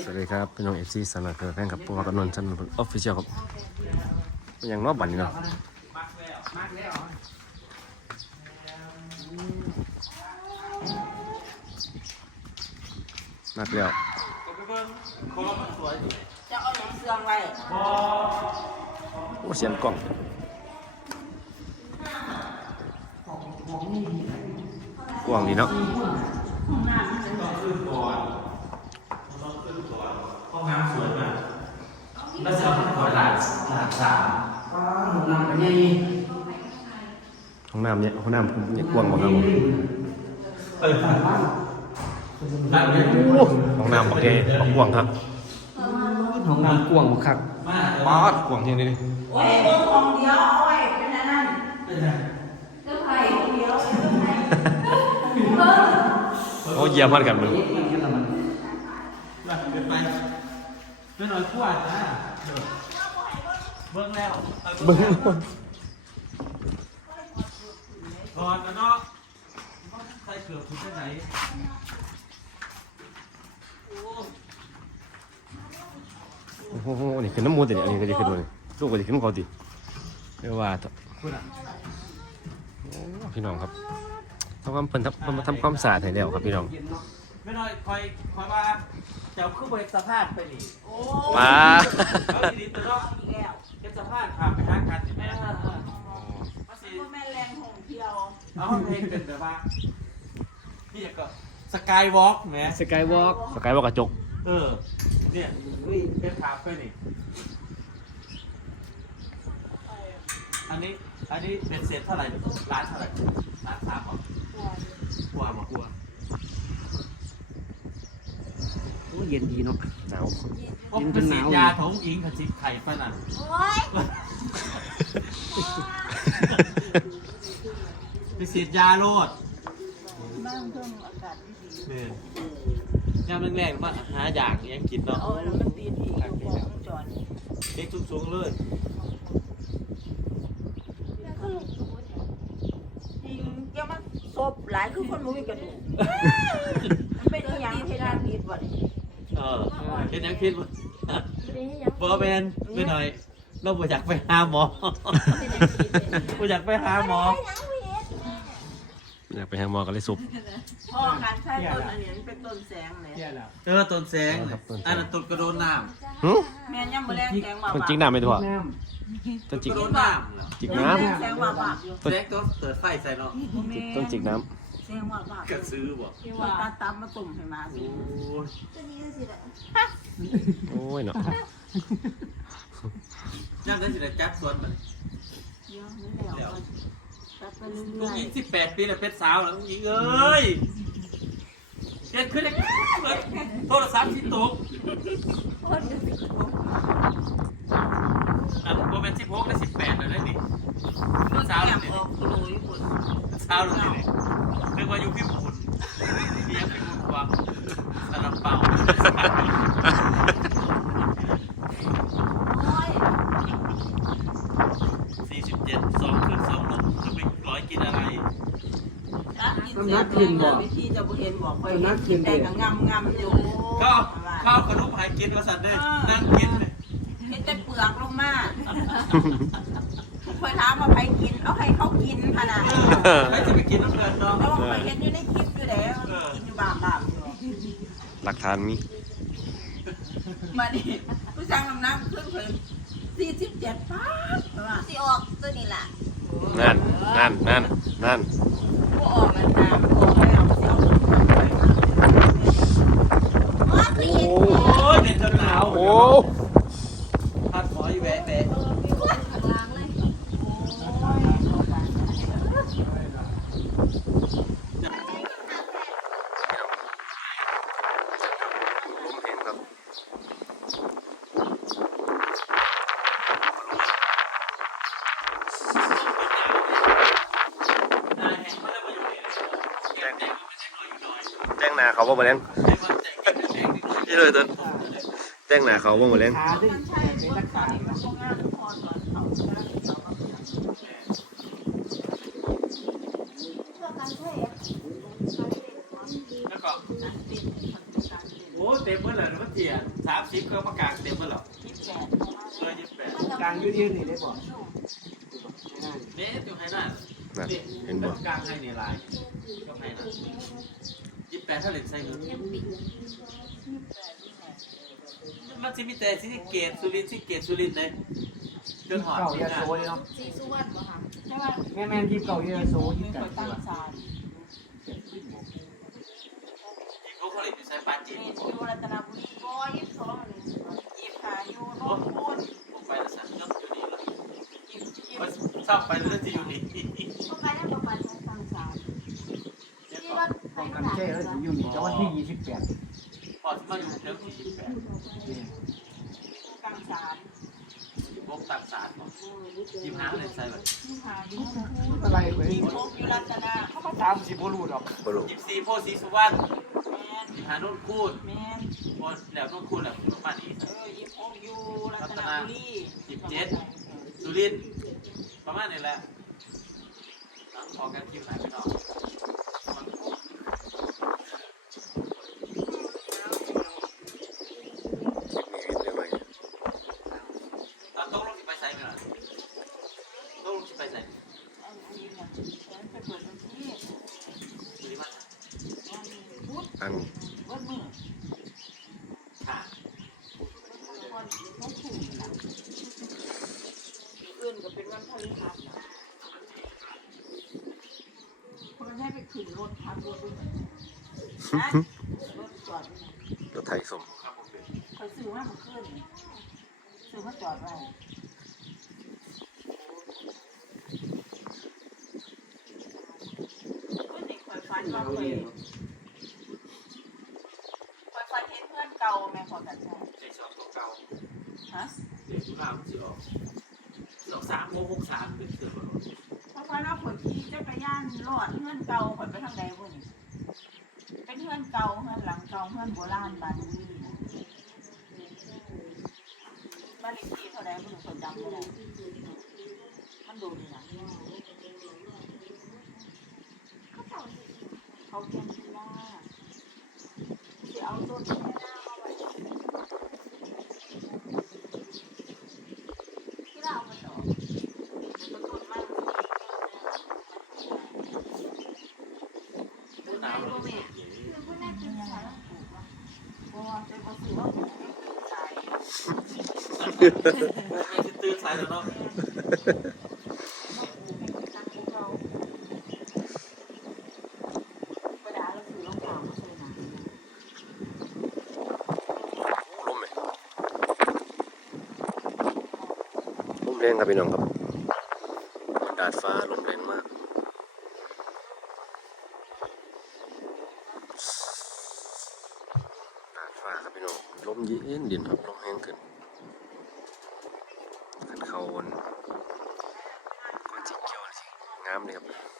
สวัสดีครับพี่น้องเอฟซีสำหรับแฟนกับพวกเรากำนนชันออฟฟิเชียลครับเป็นย่างนอกบันนี่เนาะมากแล้วจะเอาหนังเสืองไว้โอ้เสียงกล้องกว้างดีเนาะ องน้ำสวยมากแล้วจะเอาไปขอหลานหลานสามก็หนูนำไปไงห้องน้ำเนี่ยห้องน้ำผมเนี่ยกว้างกว่าครับผมเออหลานเนี่ยห้องน้ำบักใหญ่บักกว้างครับของนำกวางคักมากปาดกว้างที่นี่ดิโอ้ยเบิ้งของเดียวเอาไว้เป็นอันนั่นเป็นไงเจ้าไข่ของเดียวเจ้าไข่โอ้เยี่ยมมากกันมึงหลักเกิน ไปไม่น้อยขวดนะเดี๋ยวเบิ้งแล้วเบิ้งก่อนแล้วเนาะใส่เกือบถึงไหนโอ้โหนี่คือน้ำมูดเนี่ยอันนี้ก็จะขึ้นด้วยลูกก็จะขึ้นเขาดิไม่ว่าต่อคุณอะโอ้พี่น้องครับทำความเพิ่นทำเพิ่นมาทำความสะอาดให้แล้วครับพี่น้อง ไม่น้อยคอยคอยว่าจะเอาขึ้นบริสภาพไปนี่โอ้มาเอาดีๆตัวเนาะอีกแล้วเก็บสภาพพาไปหากันใช่ไหมมาสิพ่อแม่แรงของเที่ยวเอาเพลงเป็นแบบว่าพี่อยากก็สกายวอล์กแหมสกายวอล์กสกายวอล์กกระจก เออ เนี่ยเป็นขาไปนี่อันนี้ อันนี้เป็นเศษเท่าไหร่ร้านเท่าไหร่ร้านสามเหรอกว่าหมากลัว โอ้เย็นดีเนาะหนาวก็เป็นสีดยาของอิงกับจิบไข่ปะน่ะโอ้ยเป็นสีดยาโลดบ้างเพิ่มอากาศดีเนี่ยยามแรงๆว่าหาอย่างยังกินเนาะเอาแล้วมันตีทีของจอนเด็กสูงๆเลยแล้วก็ลูกสูดจริงแกมันศพหลายคือคนรู้มีกระดูกมันเป็นอีหยังที่น่าผิดบ่นี่ เออคิดยังคิดว่าไม่ได้ยังบอแมนไม่หน่อย เราบ่อยากไปหาหมอไม่ได้ยังคิดเลยบ่อยากไปหาหมอ อยากไปหาหมอกันเลยสุบพ่อการใช้ต้นอันนี้มันเป็นต้นแสงเลยเออต้นแสงครับต้นแสงอันนั้นต้นกระโดนน้หึแม่นยังบ่แรงแสงมาคนจิกน้ำไหมตัวต้นำจิกกระโดนน้ำเหรอจิกแม่น้นแสงว่าบากอยู่แสงต้นเปิดไฟใส่เนาะำต้นจิกน้ แสงว่าบากกระซื้อบ่ว่าตาตามมาตุ่มให้มาสิโอ้ยตัวนี้ก็สิละำโอ้ยเนาะย่างได้สิได้จัดสวนมันเดี๋ยวนี่แล้วตัดไปเรื่ลูกอยหญิงสิบแปดปีแล้วเป็นสาวแล้วลูกหญิงเอ้ยเด็ดขึ้นเลยโทรศัพท์ที่ตก โคนดูสิ อันโมเมนต์สิบหกและสิบแปดเลยได้ดิ ๆ เป็นสาว แก้ แล้ว ม นี่ ออกกลุยพุ่น สาวแล้วนี่นึกว่าอยู่พี่ปูนที่ยังพี่ปูนว่าสลับเป่า โอ้ย สี่สิบเจ็ดสองขึ้นสองลงจะไปร้อยกินอะไร นักกินบ่วิธีจะบ่ เห็นบอกไปนักกินได้ก็งำงำอยู่ข้าวข้าวขนมหายกินมาสัตว์เลยนั่งกินเลยเห็นแต่เปลือกลงมาคอยถามว่าใครกิน เอาให้เขากินขนาดใครจะไปกินน้ำเงินเนาะแล้วคอยเห็นอยู่ในคลิปอยู่แล้วกินอยู่บาบาบอยู่หลักฐานมีมาดิผู้ช่างน้ำหนักขึ้นเพิ่มสี่สิบเจ็ดป้าบว่าสิออกตัวนี้ล่ะนั่นนั่นนั่นนั่นผู้ออกแล้วน้ำออกแล้วเสียว โอ้ยคือเย็นโอ้ยเด็ดจนหนาวโอ้ พัดหอยแหวะแหวะ ข้างล่างเลย ผมเห็นครับ นายแห้งไม่ได้มาอยู่นี่แกงแดงไม่ใช่หน่อยหน่อย แจ้งหนา เขาบ่มาแรงแจ้งว่าแจ้งแดงนิดหน่อยนี่เลยต้นแจ้งหนาเขาบ่มาแรงมันใช่เป็นรักษาที่มันก็งานพอตอนเขาเพื่อการใช้อะแล้วก็โอ้เต็มเมื่อไหร่มันที่อะสามสิบก็ประกาศเต็มหมดแล้วยี่สิบแปดเลยยี่สิบแปดกลางยืดยืดนี่ได้บ่เนี่ยอยู่ให้นั่นนั่นนี่เห็นบ่กลางให้ในลายก็ให้นั่น ยี่แปดถ้าเหรียญใส่เงินมันจะมีแต่ที่เกตสุรินที่เกตสุรินเลยเดืองหอดเก่ายาโซนเลยเนาะสีสุวรรณบ่ค่ะใช่ไหมแม่แม่ที่เก่ายาโซมีที่คกันนตั้งศาลเขาผลิตอยู่ใช้ปาจีนอยู่รัตนบุรีก็ยี่สิบสองยี่สิบห้าอยู่โน่นพูนผมไปแล้วสั่งเครื่องอยู่นี่ละยี่สิบยี่มันสิบชอบไปเรื่องที่อยู่นี่เข้าไปแล้วประมาณตั้งศาลที่รถไฟ ป้องกันแค่แล้วอยู่นี่แต่วันที่ยี่สิบแปดพอที่มาอยู่เรื่องที่ยี่สิบแปดตั้งศาลพวกต่างสารของยิมห้าเลยใส่แบบอะไรไปยี่สิบหกยู่รัตนาเขาก็สามสิบโพลูดอกบ่รู้ยิมซีโพสีสุวรรณยิมหานุ่นคูดแม่นพอแล้วนุ่นคูดแล้วประมาณนี้เออยี่สิบหกยูรัตนาบุรีสิบเจ็ดสุรินประมาณนี้แหละต้องขอกันคิวไหนไปหน่อยมัน มีวิทย์เลยไหม ตอนต้องลงที่ไปใส่ไปหน่อยต้องลงที่ไปใส่ อันนี้เนี่ยฉันไปเปิดบัญชี สุริมัน พุธ อัน เบิ้ลมือ ค่ะ คนไม่ถูกนะอื่นก็เป็นวันพฤหัสนะคนให้ไป ขึ้นรถพักรถด้วยนะรถจอดรถไถสมครับมเป็นคอยซื้อมาเมื่อคืนซื้อมาจอดไว้ก็เด็กคอยฟันว่าเลยคอยฟันเห็นเพื่อนเก่าแม่ขอกันใช่ใช่วงตัวเก่าฮะเดี๋ยวทุกอย่างมันจะออกจะออกสามโมงหกสามเป็นานรอดเพื่อนเก่าขนไปทางใดบุ่นเป็นเพื่อนเก่าเพื่อนหลังเก่าเพื่อนโบราณบ้านนี้บ้านเลขที่เท่าไหร่บุ่นคนจำไม่ได้มันดูดีนะเขาเขียนที่หน้าที่เอาต้นที่หน้ามาไว้ ที่เราเอามาต่อ แล้วก็ต้นมัน หนาวเลย คือผู้น่ากินสาร เพราะว่าเป็นคนสื่อว่าผมเป็นสาย ไม่จะ ตื่นสายแล้วเนาะเวลาเราถือรองเท้ามาใส่หนังลมไหมลมแรงครับพี่น้องครับ ดาดฟ้าลมแรงมากดาดฟ้าครับ พี่น้องลมเย็นเย็นครับลมแห้งขึ้นขึ้นเขาวนก้อนสีเขียวเลยสิงามเลยครับ